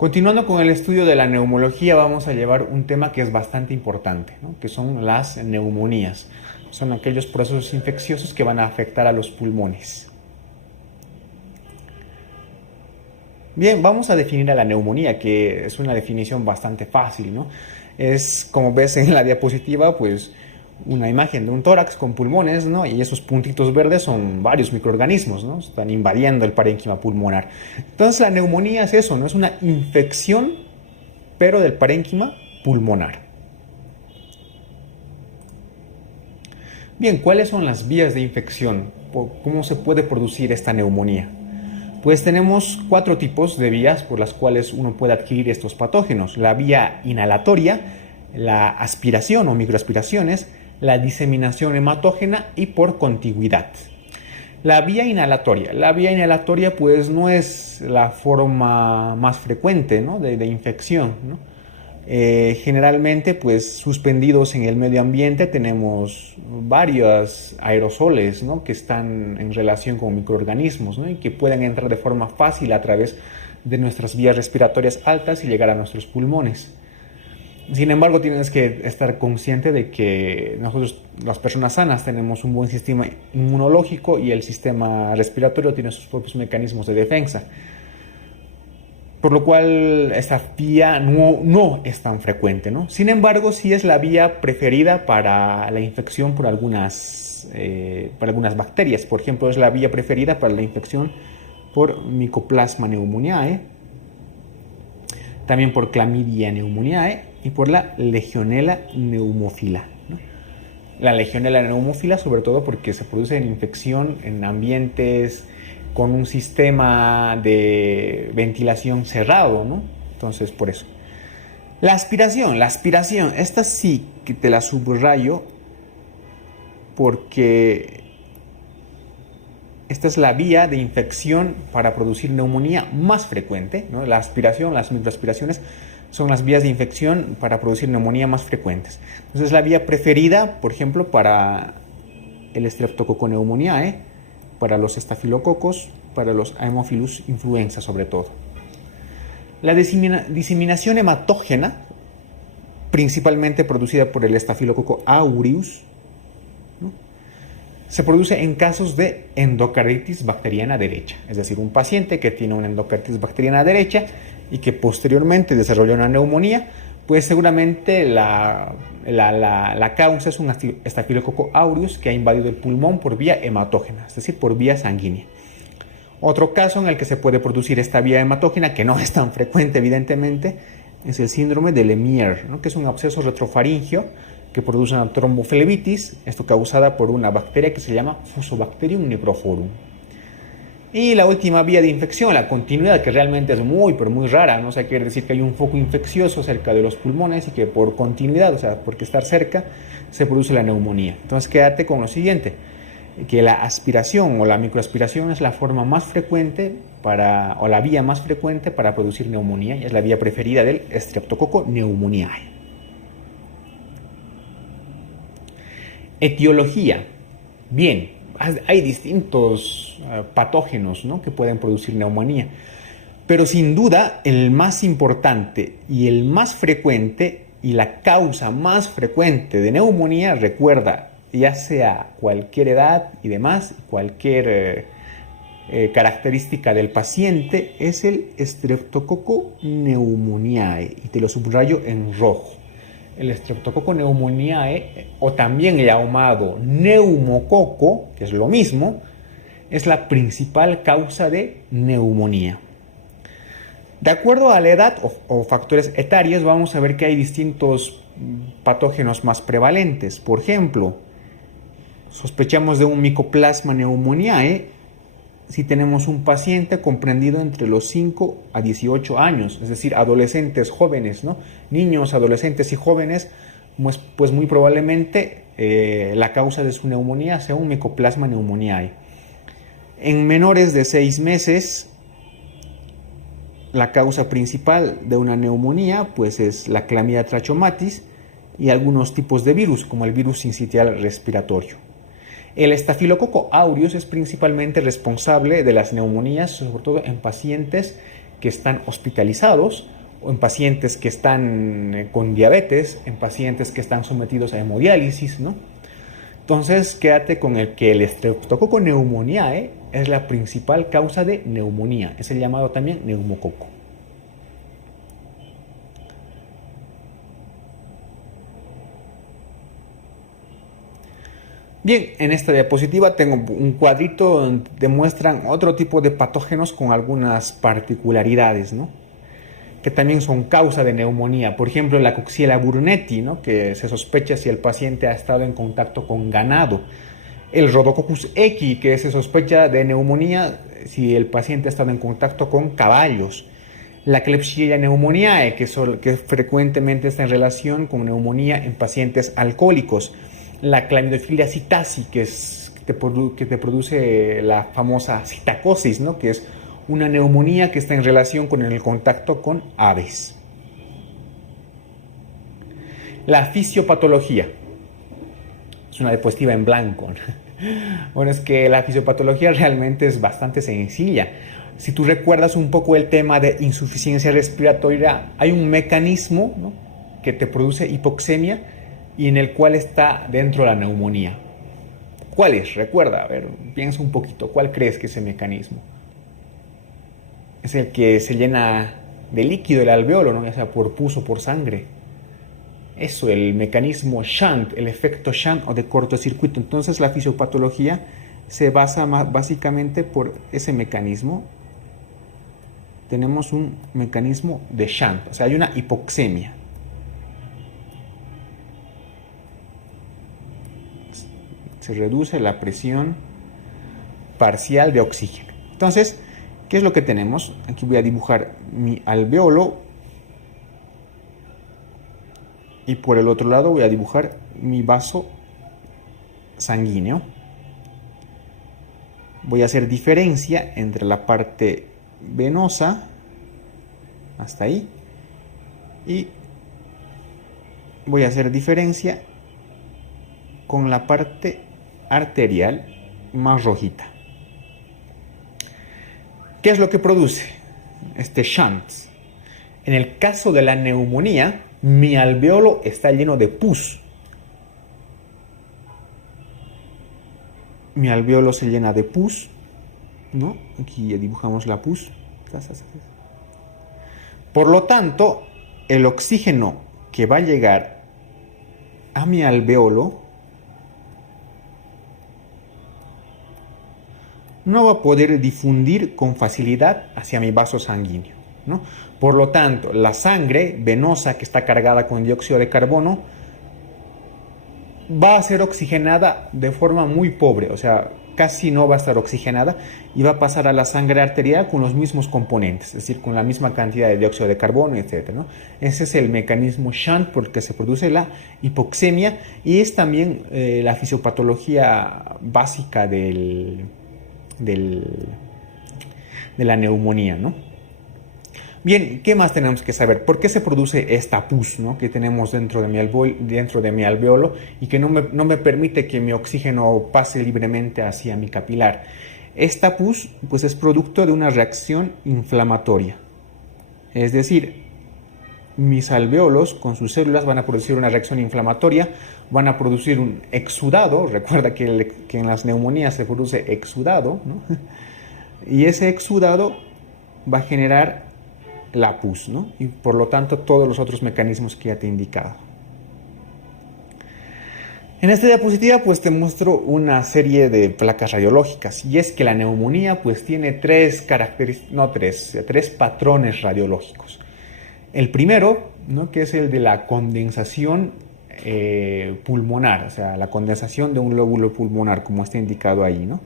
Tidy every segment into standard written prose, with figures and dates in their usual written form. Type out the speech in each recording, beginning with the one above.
Continuando con el estudio de la neumología, vamos a llevar un tema que es bastante importante, ¿no? Que son las neumonías. Son aquellos procesos infecciosos que van a afectar a los pulmones. Bien, vamos a definir a la neumonía, que es una definición bastante fácil, ¿no? Es, como ves en la diapositiva, pues una imagen de un tórax con pulmones, ¿no? Y esos puntitos verdes son varios microorganismos, ¿no? Están invadiendo el parénquima pulmonar. Entonces la neumonía es eso, ¿no? Es una infección, pero del parénquima pulmonar. Bien, ¿cuáles son las vías de infección? ¿Cómo se puede producir esta neumonía? Pues tenemos 4 tipos de vías por las cuales uno puede adquirir estos patógenos. La vía inhalatoria, la aspiración o microaspiraciones, la diseminación hematógena y por contigüidad. La vía inhalatoria pues no es la forma más frecuente, ¿no? de infección, ¿no? Generalmente pues suspendidos en el medio ambiente tenemos varios aerosoles, ¿no? que están en relación con microorganismos, ¿no? y que pueden entrar de forma fácil a través de nuestras vías respiratorias altas y llegar a nuestros pulmones. Sin embargo, tienes que estar consciente de que nosotros, las personas sanas, tenemos un buen sistema inmunológico y el sistema respiratorio tiene sus propios mecanismos de defensa. Por lo cual esta vía no es tan frecuente, ¿no? Sin embargo, sí es la vía preferida para la infección por algunas bacterias. Por ejemplo, es la vía preferida para la infección por Mycoplasma pneumoniae, también por Chlamydia pneumoniae y por la Legionella pneumophila, ¿no? La Legionella pneumophila sobre todo porque se produce en infección en ambientes con un sistema de ventilación cerrado, ¿no? Entonces, por eso. La aspiración, esta sí que te la subrayo porque esta es la vía de infección para producir neumonía más frecuente, ¿no? La aspiración, las microaspiraciones son las vías de infección para producir neumonía más frecuentes. Entonces, es la vía preferida, por ejemplo, para el Streptococcus pneumoniae, para los estafilococos, para los Haemophilus influenza sobre todo. La diseminación hematógena, principalmente producida por el Staphylococcus aureus, ¿no? Se produce en casos de endocarditis bacteriana derecha, es decir, un paciente que tiene una endocarditis bacteriana derecha y que posteriormente desarrolla una neumonía, pues seguramente la causa es un Staphylococcus aureus que ha invadido el pulmón por vía hematógena, es decir, por vía sanguínea. Otro caso en el que se puede producir esta vía hematógena, que no es tan frecuente evidentemente, es el síndrome de Lemierre, ¿no? que es un absceso retrofaringeo que produce una tromboflebitis, esto causada por una bacteria que se llama Fusobacterium necrophorum. Y la última vía de infección, la continuidad, que realmente es muy, pero muy rara, ¿no? O sea, quiere decir que hay un foco infeccioso cerca de los pulmones y que por continuidad, o sea, porque estar cerca, se produce la neumonía. Entonces, quédate con lo siguiente, que la aspiración o la microaspiración es la forma más frecuente o la vía más frecuente para producir neumonía y es la vía preferida del Streptococcus pneumoniae. Etiología. Bien, hay distintos patógenos, ¿no? que pueden producir neumonía, pero sin duda el más importante y el más frecuente y la causa más frecuente de neumonía, recuerda, ya sea cualquier edad y demás, cualquier característica del paciente, es el Streptococcus pneumoniae, y te lo subrayo en rojo. El Streptococcus pneumoniae, o también llamado neumococo, que es lo mismo, es la principal causa de neumonía. De acuerdo a la edad o factores etarios, vamos a ver que hay distintos patógenos más prevalentes. Por ejemplo, sospechamos de un Mycoplasma pneumoniae si tenemos un paciente comprendido entre los 5 a 18 años, es decir, adolescentes jóvenes, ¿no? Niños, adolescentes y jóvenes, pues muy probablemente la causa de su neumonía sea un Mycoplasma pneumoniae. En menores de 6 meses, la causa principal de una neumonía pues es la Chlamydia trachomatis y algunos tipos de virus, como el virus sincitial respiratorio. El Staphylococcus aureus es principalmente responsable de las neumonías, sobre todo en pacientes que están hospitalizados, o en pacientes que están con diabetes, en pacientes que están sometidos a hemodiálisis, ¿no? Entonces, quédate con el que el Streptococcus pneumoniae es la principal causa de neumonía. Es el llamado también neumococo. Bien, en esta diapositiva tengo un cuadrito donde demuestran otro tipo de patógenos con algunas particularidades, ¿no? Que también son causa de neumonía. Por ejemplo, la Coxiella burnetii, ¿no? Que se sospecha si el paciente ha estado en contacto con ganado. El Rhodococcus equi, que se sospecha de neumonía si el paciente ha estado en contacto con caballos. La Klebsiella pneumoniae, que frecuentemente está en relación con neumonía en pacientes alcohólicos. La Chlamydophila psittaci, que te produce la famosa citacosis, ¿no? Que es una neumonía que está en relación con el contacto con aves. La fisiopatología. Es una diapositiva en blanco. Bueno, es que la fisiopatología realmente es bastante sencilla. Si tú recuerdas un poco el tema de insuficiencia respiratoria, hay un mecanismo, ¿no? Que te produce hipoxemia y en el cual está dentro la neumonía. ¿Cuál es? Recuerda, a ver, piensa un poquito. ¿Cuál crees que es ese mecanismo? Es el que se llena de líquido el alveolo, ¿no? Ya sea por pus o por sangre. Eso, el mecanismo shunt, el efecto shunt o de cortocircuito. Entonces la fisiopatología se basa básicamente por ese mecanismo. Tenemos un mecanismo de shunt, o sea, hay una hipoxemia. Se reduce la presión parcial de oxígeno. Entonces, ¿qué es lo que tenemos? Aquí voy a dibujar mi alveolo y por el otro lado voy a dibujar mi vaso sanguíneo. Voy a hacer diferencia entre la parte venosa, hasta ahí, y voy a hacer diferencia con la parte arterial más rojita. ¿Qué es lo que produce este shunt? En el caso de la neumonía, mi alveolo está lleno de pus. Mi alveolo se llena de pus, ¿no? Aquí ya dibujamos la pus. Por lo tanto, el oxígeno que va a llegar a mi alveolo no va a poder difundir con facilidad hacia mi vaso sanguíneo, ¿no? Por lo tanto, la sangre venosa que está cargada con dióxido de carbono va a ser oxigenada de forma muy pobre, o sea, casi no va a estar oxigenada y va a pasar a la sangre arterial con los mismos componentes, es decir, con la misma cantidad de dióxido de carbono, etc., ¿no? Ese es el mecanismo shunt por el que se produce la hipoxemia y es también la fisiopatología básica de la neumonía, ¿no? Bien, ¿qué más tenemos que saber? ¿Por qué se produce esta pus, ¿no? Que tenemos dentro de mi alveolo y que no me permite que mi oxígeno pase libremente hacia mi capilar? Esta pus pues, es producto de una reacción inflamatoria. Es decir, mis alveolos con sus células van a producir una reacción inflamatoria, van a producir un exudado. Recuerda que en las neumonías se produce exudado, ¿no? Y ese exudado va a generar la pus, ¿no? Y por lo tanto todos los otros mecanismos que ya te he indicado. En esta diapositiva pues te muestro una serie de placas radiológicas y es que la neumonía pues tiene tres patrones radiológicos. El primero, ¿no? Que es el de la condensación pulmonar, o sea, la condensación de un lóbulo pulmonar como está indicado ahí, ¿no?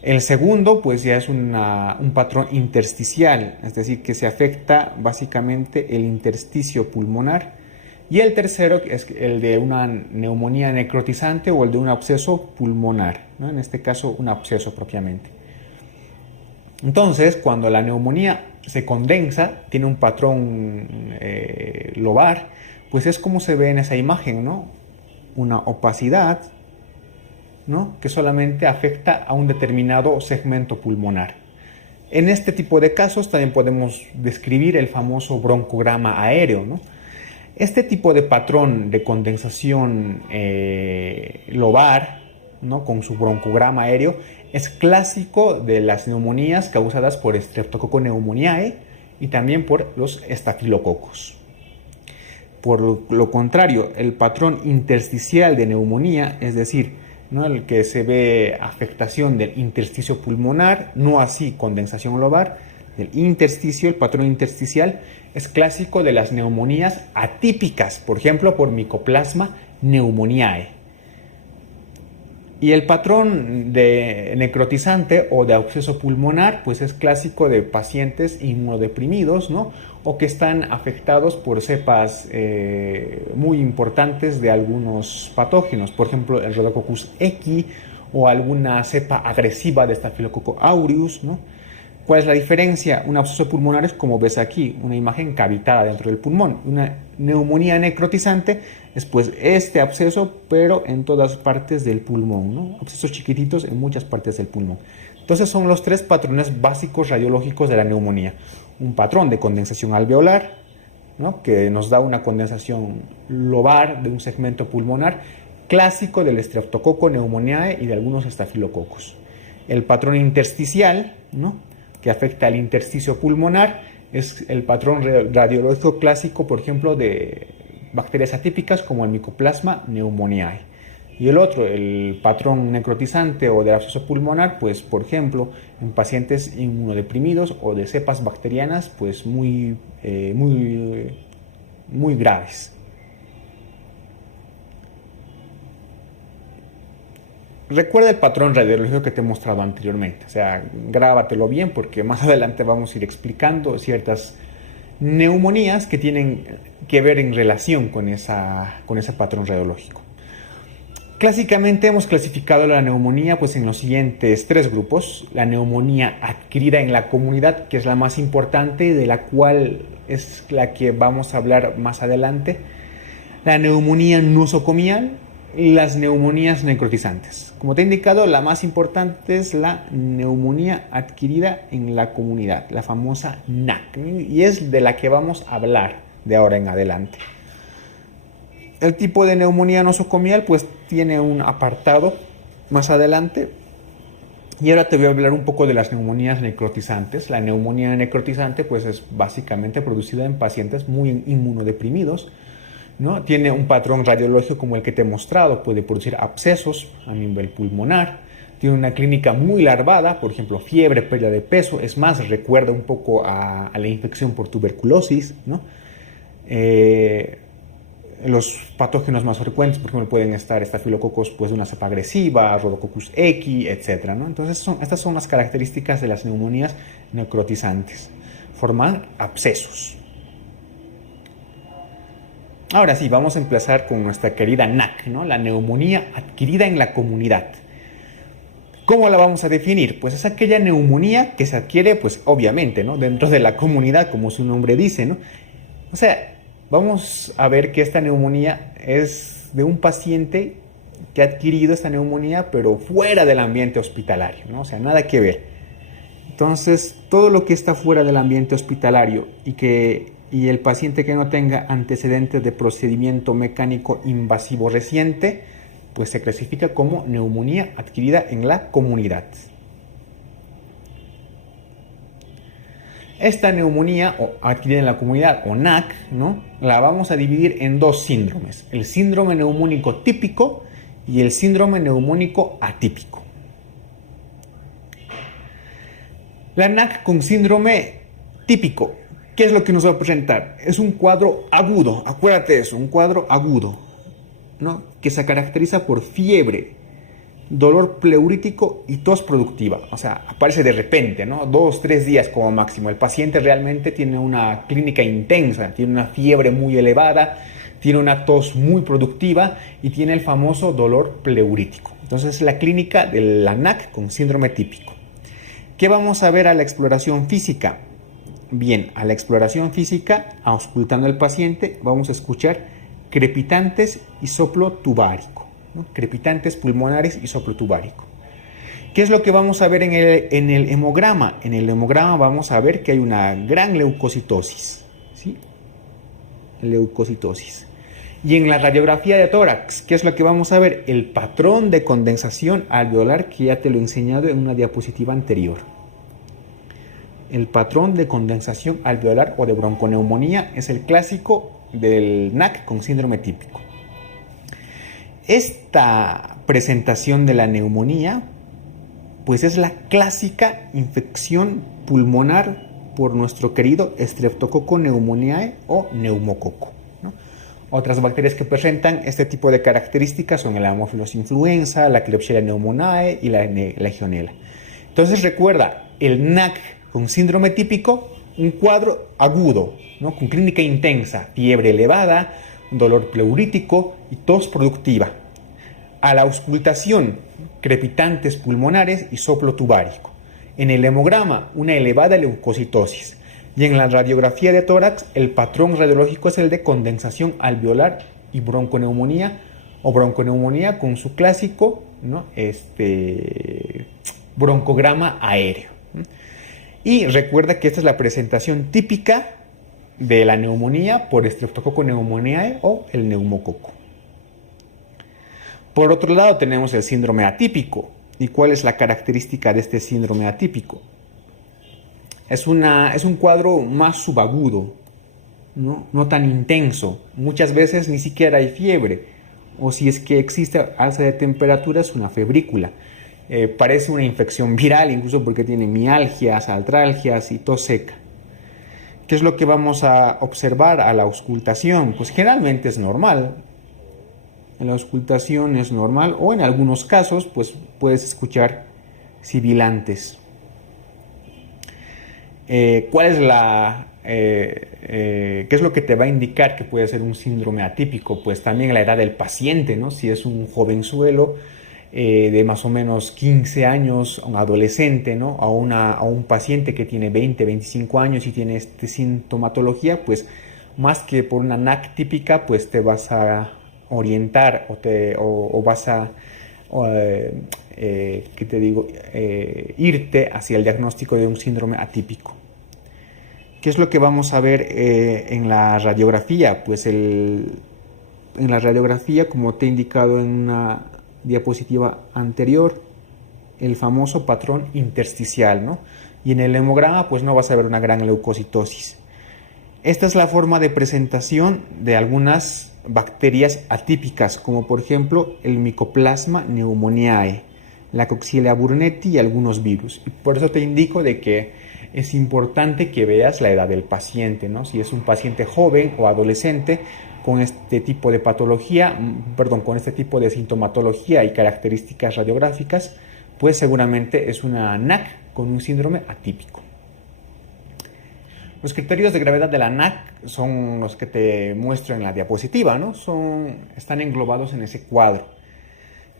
El segundo, pues ya es un patrón intersticial, es decir, que se afecta básicamente el intersticio pulmonar. Y el tercero es el de una neumonía necrotizante o el de un absceso pulmonar, ¿no? En este caso, un absceso propiamente. Entonces, cuando la neumonía se condensa, tiene un patrón lobar, pues es como se ve en esa imagen, ¿no? Una opacidad, ¿no? Que solamente afecta a un determinado segmento pulmonar. En este tipo de casos también podemos describir el famoso broncograma aéreo, ¿no? Este tipo de patrón de condensación lobar, ¿no?, con su broncograma aéreo, es clásico de las neumonías causadas por Streptococcus pneumoniae y también por los estafilococos. Por lo contrario, el patrón intersticial de neumonía, es decir, ¿no?, el que se ve afectación del intersticio pulmonar, no así condensación lobar, del intersticio, el patrón intersticial, es clásico de las neumonías atípicas, por ejemplo, por Mycoplasma pneumoniae. Y el patrón de necrotizante o de absceso pulmonar, pues es clásico de pacientes inmunodeprimidos, ¿no?, o que están afectados por cepas muy importantes de algunos patógenos, por ejemplo, el Rhodococcus equi o alguna cepa agresiva de Staphylococcus aureus, ¿no? ¿Cuál es la diferencia? Un absceso pulmonar es, como ves aquí, una imagen cavitada dentro del pulmón. Una neumonía necrotizante es pues este absceso, pero en todas partes del pulmón, ¿no? Abscesos chiquititos en muchas partes del pulmón. Entonces son los tres patrones básicos radiológicos de la neumonía. Un patrón de condensación alveolar, ¿no?, que nos da una condensación lobar de un segmento pulmonar, clásico del Streptococcus pneumoniae y de algunos estafilococos. El patrón intersticial, ¿no?, que afecta al intersticio pulmonar, es el patrón radiológico clásico, por ejemplo, de bacterias atípicas como el Mycoplasma pneumoniae. Y el otro, el patrón necrotizante o del absceso pulmonar, pues por ejemplo, en pacientes inmunodeprimidos o de cepas bacterianas pues muy graves. Recuerda el patrón radiológico que te he mostrado anteriormente, o sea, grábatelo bien porque más adelante vamos a ir explicando ciertas neumonías que tienen que ver en relación con ese patrón radiológico. Clásicamente hemos clasificado la neumonía pues en los siguientes tres grupos. La neumonía adquirida en la comunidad, que es la más importante, de la cual es la que vamos a hablar más adelante. La neumonía nosocomial y las neumonías necrotizantes. Como te he indicado, la más importante es la neumonía adquirida en la comunidad, la famosa NAC, y es de la que vamos a hablar de ahora en adelante. El tipo de neumonía nosocomial pues tiene un apartado más adelante. Y ahora te voy a hablar un poco de las neumonías necrotizantes. La neumonía necrotizante pues es básicamente producida en pacientes muy inmunodeprimidos, ¿no? Tiene un patrón radiológico como el que te he mostrado, puede producir abscesos a nivel pulmonar, tiene una clínica muy larvada, por ejemplo fiebre, pérdida de peso, es más, recuerda un poco a la infección por tuberculosis, ¿no? Los patógenos más frecuentes, por ejemplo, pueden estar estafilococos pues, de una cepa agresiva, Rhodococcus equi, etc., ¿no? Entonces, estas son las características de las neumonías necrotizantes. Forman abscesos. Ahora sí, vamos a empezar con nuestra querida NAC, ¿no? La neumonía adquirida en la comunidad. ¿Cómo la vamos a definir? Pues es aquella neumonía que se adquiere, pues obviamente, ¿no?, dentro de la comunidad, como su nombre dice, ¿no? O sea, vamos a ver que esta neumonía es de un paciente que ha adquirido esta neumonía, pero fuera del ambiente hospitalario, ¿no? O sea, nada que ver. Entonces, todo lo que está fuera del ambiente hospitalario y el paciente que no tenga antecedentes de procedimiento mecánico invasivo reciente, pues se clasifica como neumonía adquirida en la comunidad. Esta neumonía adquirida en la comunidad, o NAC, ¿no?, la vamos a dividir en dos síndromes: el síndrome neumónico típico y el síndrome neumónico atípico. La NAC con síndrome típico, ¿qué es lo que nos va a presentar? Es un cuadro agudo, acuérdate de eso, un cuadro agudo, ¿no?, que se caracteriza por fiebre, dolor pleurítico y tos productiva. O sea, aparece de repente, ¿no? 2-3 días como máximo. El paciente realmente tiene una clínica intensa, tiene una fiebre muy elevada, tiene una tos muy productiva y tiene el famoso dolor pleurítico. Entonces, es la clínica de la NAC con síndrome típico. ¿Qué vamos a ver a la exploración física? Bien, a la exploración física, auscultando al paciente, vamos a escuchar crepitantes y soplo tubárico, ¿no? Crepitantes pulmonares y soplo tubárico. ¿Qué es lo que vamos a ver en el hemograma? En el hemograma vamos a ver que hay una gran leucocitosis, ¿sí? Leucocitosis. Y en la radiografía de tórax, ¿qué es lo que vamos a ver? El patrón de condensación alveolar, que ya te lo he enseñado en una diapositiva anterior. El patrón de condensación alveolar o de bronconeumonía es el clásico del NAC con síndrome típico. Esta presentación de la neumonía, pues es la clásica infección pulmonar por nuestro querido Streptococcus pneumoniae o neumococo, ¿no? Otras bacterias que presentan este tipo de características son el Haemophilus influenza, la Klebsiella pneumoniae y la Legionella. Entonces recuerda, el NAC con síndrome típico, un cuadro agudo, ¿no? Con clínica intensa, fiebre elevada, dolor pleurítico y tos productiva. A la auscultación, crepitantes pulmonares y soplo tubárico. En el hemograma, una elevada leucocitosis. Y en la radiografía de tórax, el patrón radiológico es el de condensación alveolar y bronconeumonía o bronconeumonía con su clásico, ¿no? Broncograma aéreo. Y recuerda que esta es la presentación típica de la neumonía por Streptococcus pneumoniae o el neumococo. Por otro lado tenemos el síndrome atípico. ¿Y cuál es la característica de este síndrome atípico? Es un cuadro más subagudo, no tan intenso. Muchas veces ni siquiera hay fiebre, o si es que existe alza de temperatura es una febrícula. Parece una infección viral, incluso porque tiene mialgias, artralgias y tos seca. ¿Qué es lo que vamos a observar a la auscultación? Pues generalmente es normal. En la auscultación es normal, o en algunos casos pues puedes escuchar sibilantes. ¿Cuál es qué es lo que te va a indicar que puede ser un síndrome atípico? Pues también la edad del paciente, ¿no? Si es un jovenzuelo de más o menos 15 años, un adolescente, ¿no? A un paciente que tiene 20, 25 años y tiene sintomatología, pues más que por una NAC típica, pues te vas a orientar o vas a irte hacia el diagnóstico de un síndrome atípico. ¿Qué es lo que vamos a ver en la radiografía? Pues en la radiografía, como te he indicado en una diapositiva anterior, el famoso patrón intersticial, ¿no? Y en el hemograma pues no vas a ver una gran leucocitosis. Esta es la forma de presentación de algunas bacterias atípicas, como por ejemplo el Mycoplasma pneumoniae, la Coxiella burnetii y algunos virus. Y por eso te indico de que es importante que veas la edad del paciente, ¿no? Si es un paciente joven o adolescente con este tipo de patología, con este tipo de sintomatología y características radiográficas, pues seguramente es una NAC con un síndrome atípico. Los criterios de gravedad de la NAC son los que te muestro en la diapositiva, ¿no? Están englobados en ese cuadro.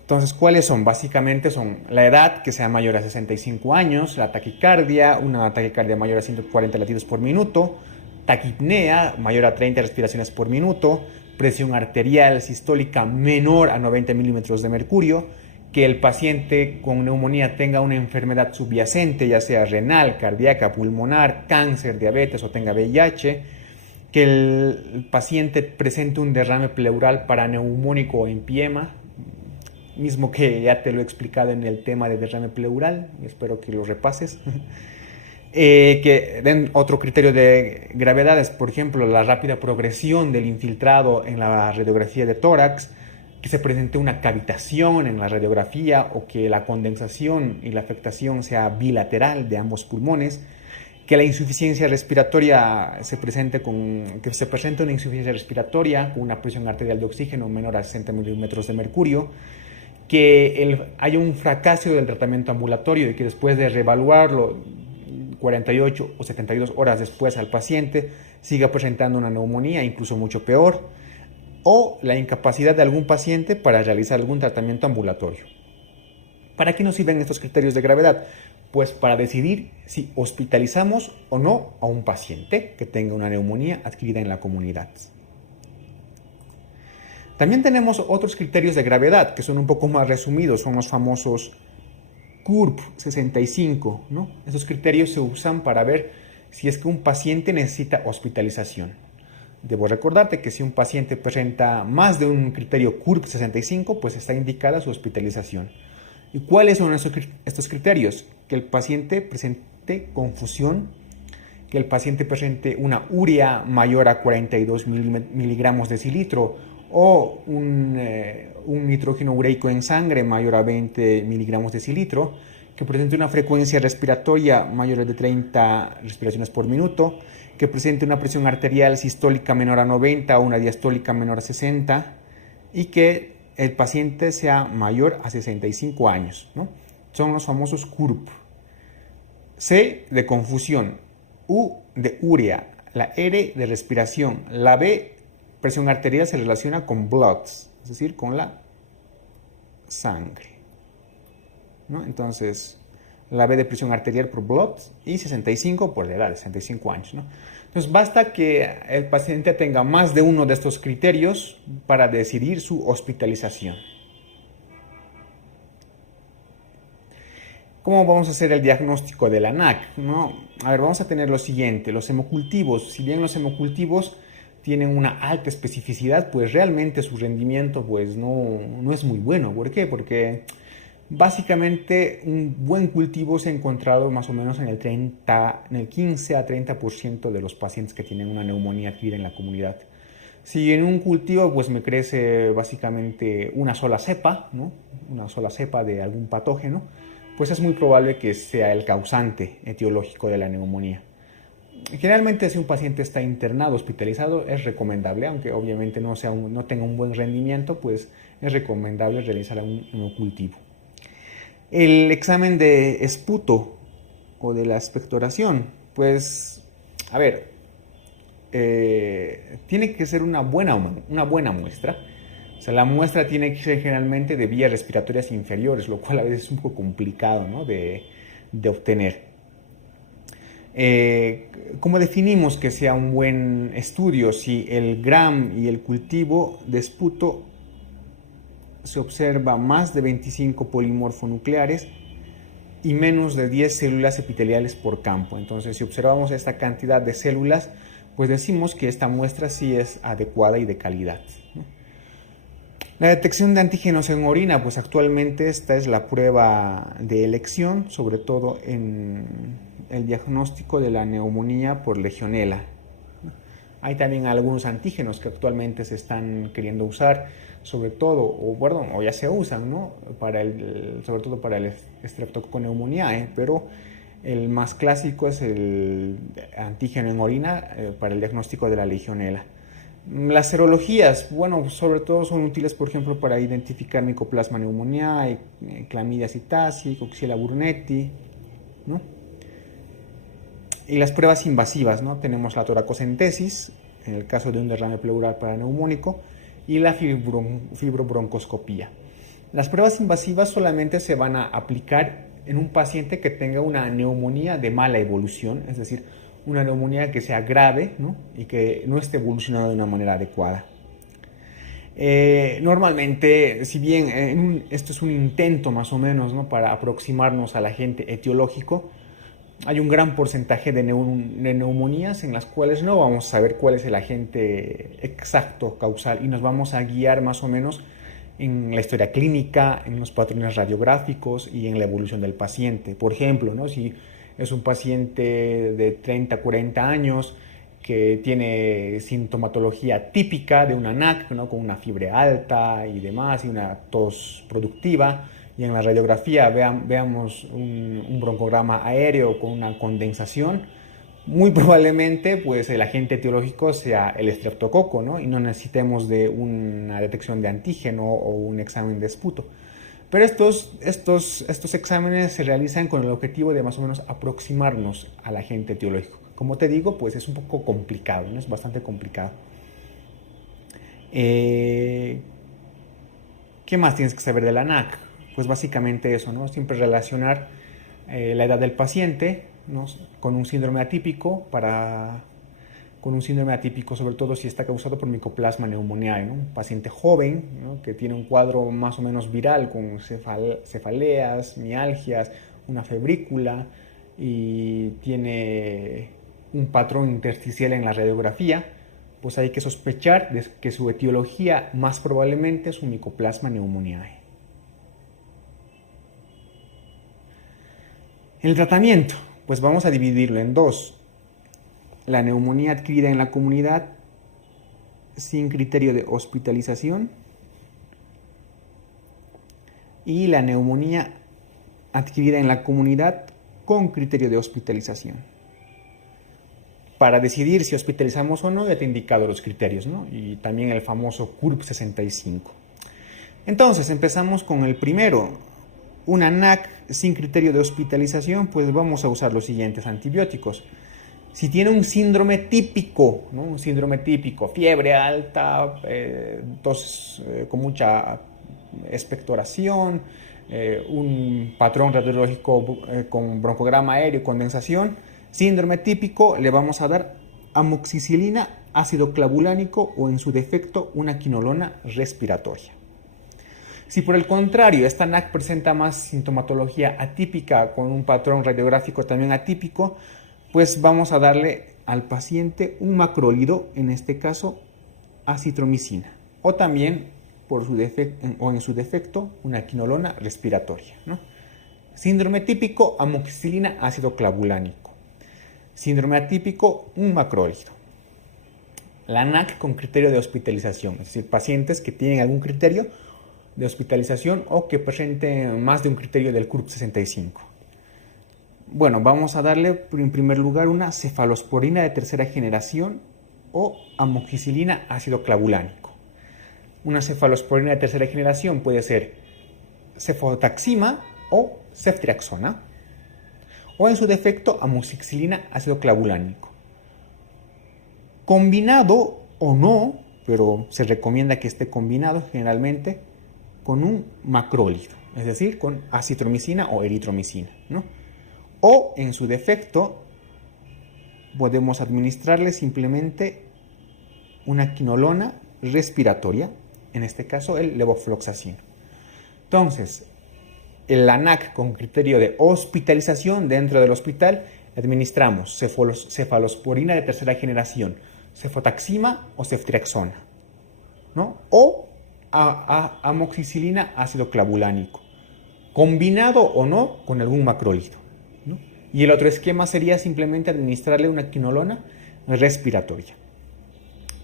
Entonces, ¿cuáles son? Básicamente son la edad, que sea mayor a 65 años, la taquicardia, una taquicardia mayor a 140 latidos por minuto, taquipnea, mayor a 30 respiraciones por minuto, presión arterial sistólica menor a 90 milímetros de mercurio, que el paciente con neumonía tenga una enfermedad subyacente, ya sea renal, cardíaca, pulmonar, cáncer, diabetes o tenga VIH, que el paciente presente un derrame pleural paraneumónico o empiema, mismo que ya te lo he explicado en el tema de derrame pleural, y espero que lo repases. Que den otro criterio de gravedad es, por ejemplo, la rápida progresión del infiltrado en la radiografía de tórax, que se presente una cavitación en la radiografía o que la condensación y la afectación sea bilateral de ambos pulmones, que la insuficiencia respiratoria que se presente una insuficiencia respiratoria con una presión arterial de oxígeno menor a 60 milímetros de mercurio, que haya un fracaso del tratamiento ambulatorio y que después de reevaluarlo 48 o 72 horas después al paciente siga presentando una neumonía, incluso mucho peor, o la incapacidad de algún paciente para realizar algún tratamiento ambulatorio. ¿Para qué nos sirven estos criterios de gravedad? Pues para decidir si hospitalizamos o no a un paciente que tenga una neumonía adquirida en la comunidad. También tenemos otros criterios de gravedad que son un poco más resumidos, son los famosos CURP 65, ¿no? Esos criterios se usan para ver si es que un paciente necesita hospitalización. Debo recordarte que si un paciente presenta más de un criterio CURP 65, pues está indicada su hospitalización. ¿Y cuáles son estos criterios? Que el paciente presente confusión, que el paciente presente una urea mayor a 42 miligramos decilitro o un nitrógeno ureico en sangre mayor a 20 miligramos decilitro, que presente una frecuencia respiratoria mayor de 30 respiraciones por minuto, que presente una presión arterial sistólica menor a 90 o una diastólica menor a 60 y que el paciente sea mayor a 65 años, ¿no? Son los famosos CURP. C de confusión, U de urea, la R de respiración, la B, presión arterial, se relaciona con bloods, es decir, con la sangre, ¿no? Entonces, la B de presión arterial por bloods y 65 por la edad de 65 años, ¿no? Entonces, basta que el paciente tenga más de uno de estos criterios para decidir su hospitalización. ¿Cómo vamos a hacer el diagnóstico de la NAC? ¿No? A ver, vamos a tener lo siguiente, los hemocultivos. Si bien los hemocultivos tienen una alta especificidad, pues realmente su rendimiento pues no es muy bueno. ¿Por qué? Porque básicamente un buen cultivo se ha encontrado más o menos en el 15 a 30% de los pacientes que tienen una neumonía adquirida en la comunidad. Si en un cultivo pues me crece básicamente una sola cepa, ¿no? Una sola cepa de algún patógeno, pues es muy probable que sea el causante etiológico de la neumonía. Generalmente si un paciente está internado, hospitalizado, es recomendable, aunque obviamente no tenga un buen rendimiento, pues es recomendable realizar un hemocultivo. El examen de esputo o de la expectoración, pues, a ver, tiene que ser una buena muestra. O sea, la muestra tiene que ser generalmente de vías respiratorias inferiores, lo cual a veces es un poco complicado, ¿no?, de obtener. ¿Cómo definimos que sea un buen estudio? Si el GRAM y el cultivo de esputo se observa más de 25 polimorfonucleares y menos de 10 células epiteliales por campo. Entonces, si observamos esta cantidad de células, pues decimos que esta muestra sí es adecuada y de calidad, ¿no? La detección de antígenos en orina, pues actualmente esta es la prueba de elección, sobre todo en el diagnóstico de la neumonía por legionela. Hay también algunos antígenos que actualmente se están queriendo usar, sobre todo, o ya se usan, ¿no?, sobre todo para el Streptococcus pneumoniae, pero el más clásico es el antígeno en orina para el diagnóstico de la legionela. Las serologías, bueno, sobre todo son útiles, por ejemplo, para identificar Mycoplasma pneumoniae, Chlamydia psittaci, Coxiella burnetii, ¿no? Y las pruebas invasivas, ¿no? Tenemos la toracocentesis, en el caso de un derrame pleural paraneumónico, y la fibrobroncoscopía. Las pruebas invasivas solamente se van a aplicar en un paciente que tenga una neumonía de mala evolución, es decir, una neumonía que sea grave, ¿no?, y que no esté evolucionando de una manera adecuada. Normalmente, si bien esto es un intento más o menos, ¿no?, para aproximarnos al agente etiológico, hay un gran porcentaje de neumonías en las cuales no vamos a saber cuál es el agente exacto causal y nos vamos a guiar más o menos en la historia clínica, en los patrones radiográficos y en la evolución del paciente. Por ejemplo, ¿no?, si es un paciente de 30, 40 años que tiene sintomatología típica de una NAC, ¿no?, con una fiebre alta y demás, y una tos productiva, y en la radiografía veamos un broncograma aéreo con una condensación, muy probablemente pues el agente etiológico sea el estreptococo, ¿no?, y no necesitemos de una detección de antígeno o un examen de esputo. Pero estos exámenes se realizan con el objetivo de más o menos aproximarnos al agente etiológico. Como te digo, pues es un poco complicado, ¿no? Es bastante complicado. ¿Qué más tienes que saber de la NAC? Pues básicamente eso, ¿no? Siempre relacionar la edad del paciente, ¿no?, con un síndrome atípico para con un síndrome atípico, sobre todo si está causado por Mycoplasma pneumoniae, ¿no? Un paciente joven, ¿no? Que tiene un cuadro más o menos viral con cefaleas, mialgias, una febrícula y tiene un patrón intersticial en la radiografía, pues hay que sospechar de que su etiología más probablemente es un Mycoplasma pneumoniae. El tratamiento, pues vamos a dividirlo en dos. La neumonía adquirida en la comunidad sin criterio de hospitalización y la neumonía adquirida en la comunidad con criterio de hospitalización. Para decidir si hospitalizamos o no, ya te he indicado los criterios, ¿no? Y también el famoso CURP 65. Entonces, empezamos con el primero. Una NAC sin criterio de hospitalización, pues vamos a usar los siguientes antibióticos. Si tiene un síndrome típico, ¿no? Un síndrome típico, fiebre alta, tos con mucha expectoración, un patrón radiológico con broncograma aéreo y condensación, síndrome típico, le vamos a dar amoxicilina, ácido clavulánico o en su defecto una quinolona respiratoria. Si por el contrario esta NAC presenta más sintomatología atípica con un patrón radiográfico también atípico, pues vamos a darle al paciente un macrólido, en este caso acitromicina, o también en su defecto una quinolona respiratoria, ¿no? Síndrome típico, amoxicilina, ácido clavulánico. Síndrome atípico, un macrólido. La NAC con criterio de hospitalización, es decir, pacientes que tienen algún criterio de hospitalización o que presenten más de un criterio del CURP 65. Bueno, vamos a darle en primer lugar una cefalosporina de tercera generación o amoxicilina ácido clavulánico. Una cefalosporina de tercera generación puede ser cefotaxima o ceftriaxona, o en su defecto amoxicilina ácido clavulánico. Combinado o no, pero se recomienda que esté combinado generalmente con un macrólido, es decir, con acitromicina o eritromicina, ¿no? O en su defecto podemos administrarle simplemente una quinolona respiratoria, en este caso el levofloxacino. Entonces, el ANAC con criterio de hospitalización dentro del hospital administramos cefalosporina de tercera generación, cefotaxima o ceftriaxona, ¿no? O amoxicilina ácido clavulánico, combinado o no con algún macrólido, ¿no? Y el otro esquema sería simplemente administrarle una quinolona respiratoria.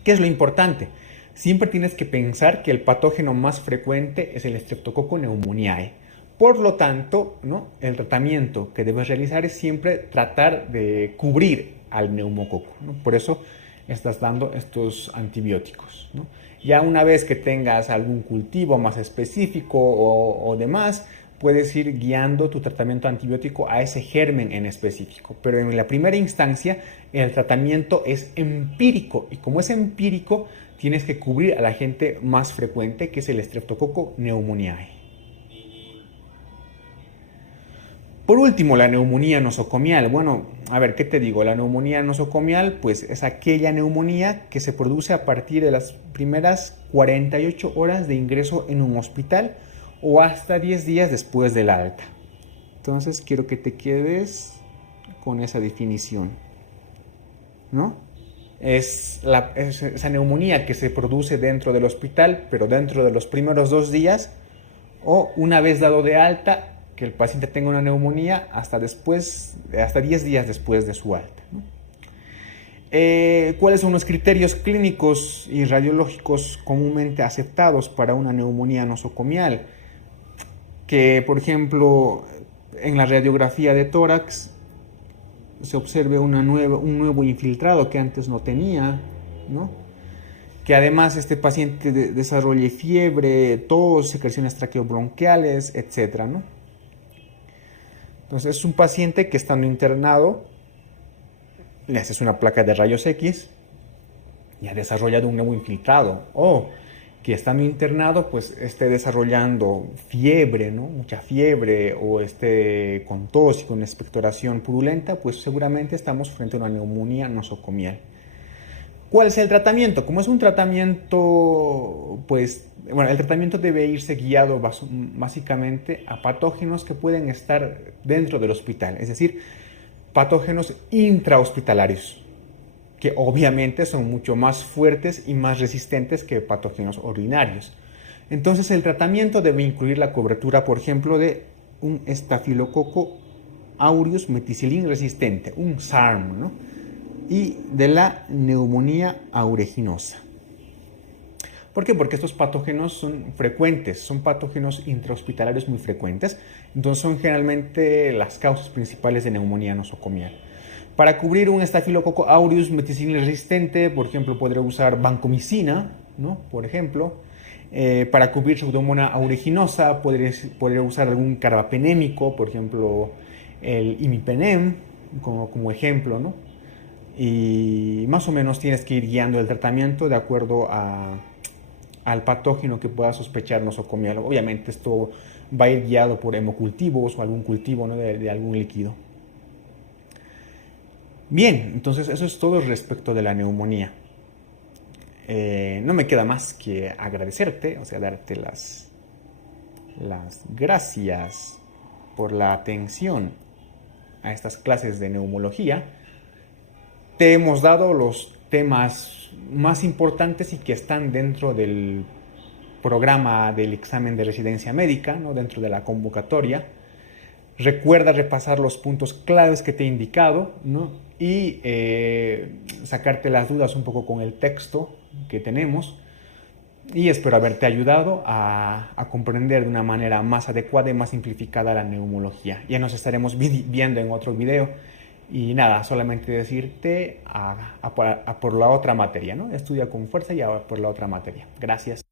¿Qué es lo importante? Siempre tienes que pensar que el patógeno más frecuente es el Streptococcus pneumoniae. Por lo tanto, ¿no? El tratamiento que debes realizar es siempre tratar de cubrir al neumococo, ¿no? Por eso estás dando estos antibióticos, ¿no? Ya una vez que tengas algún cultivo más específico o demás, puedes ir guiando tu tratamiento antibiótico a ese germen en específico. Pero en la primera instancia, el tratamiento es empírico. Y como es empírico, tienes que cubrir al agente más frecuente, que es el Streptococcus pneumoniae. Por último, la neumonía nosocomial. Bueno, a ver, ¿qué te digo? La neumonía nosocomial, pues es aquella neumonía que se produce a partir de las primeras 48 horas de ingreso en un hospital o hasta 10 días después del alta. Entonces, quiero que te quedes con esa definición, ¿no? Es esa neumonía que se produce dentro del hospital, pero dentro de los primeros 2 días o una vez dado de alta, que el paciente tenga una neumonía hasta 10 días después de su alta, ¿no? ¿Cuáles son los criterios clínicos y radiológicos comúnmente aceptados para una neumonía nosocomial? Que, por ejemplo, en la radiografía de tórax se observe un nuevo infiltrado que antes no tenía, ¿no? Que además este paciente desarrolle fiebre, tos, secreciones traqueobronquiales, etc., ¿no? Entonces es un paciente que estando internado, le haces una placa de rayos X y ha desarrollado un nuevo infiltrado, o que estando internado pues esté desarrollando fiebre, ¿no? Mucha fiebre, o esté con tos y con expectoración purulenta, pues seguramente estamos frente a una neumonía nosocomial. ¿Cuál es el tratamiento? Como es un tratamiento, pues, bueno, el tratamiento debe irse guiado básicamente a patógenos que pueden estar dentro del hospital, es decir, patógenos intrahospitalarios, que obviamente son mucho más fuertes y más resistentes que patógenos ordinarios. Entonces el tratamiento debe incluir la cobertura, por ejemplo, de un estafilococo aureus meticilin resistente, un SARM, ¿no? Y de la neumonía aeruginosa. ¿Por qué? Porque estos patógenos son frecuentes, son patógenos intrahospitalarios muy frecuentes, entonces son generalmente las causas principales de neumonía nosocomial. Para cubrir un estafilococo aureus meticilin resistente, por ejemplo, podría usar vancomicina, ¿no? Por ejemplo. Para cubrir Pseudomonas aeruginosa, podría usar algún carbapenémico, por ejemplo, el imipenem, como ejemplo, ¿no? Y más o menos tienes que ir guiando el tratamiento de acuerdo al patógeno que pueda sospechar nosocomial. Obviamente esto va a ir guiado por hemocultivos o algún cultivo, ¿no? de algún líquido. Bien, entonces eso es todo respecto de la neumonía. No me queda más que agradecerte, o sea, darte las gracias por la atención a estas clases de neumología. Te hemos dado los temas más importantes y que están dentro del programa del examen de residencia médica, ¿no? Dentro de la convocatoria. Recuerda repasar los puntos claves que te he indicado, ¿no? Y sacarte las dudas un poco con el texto que tenemos. Y espero haberte ayudado a comprender de una manera más adecuada y más simplificada la neumología. Ya nos estaremos viendo en otro video. Y nada, solamente decirte a por la otra materia, ¿no? Estudia con fuerza y a por la otra materia. Gracias.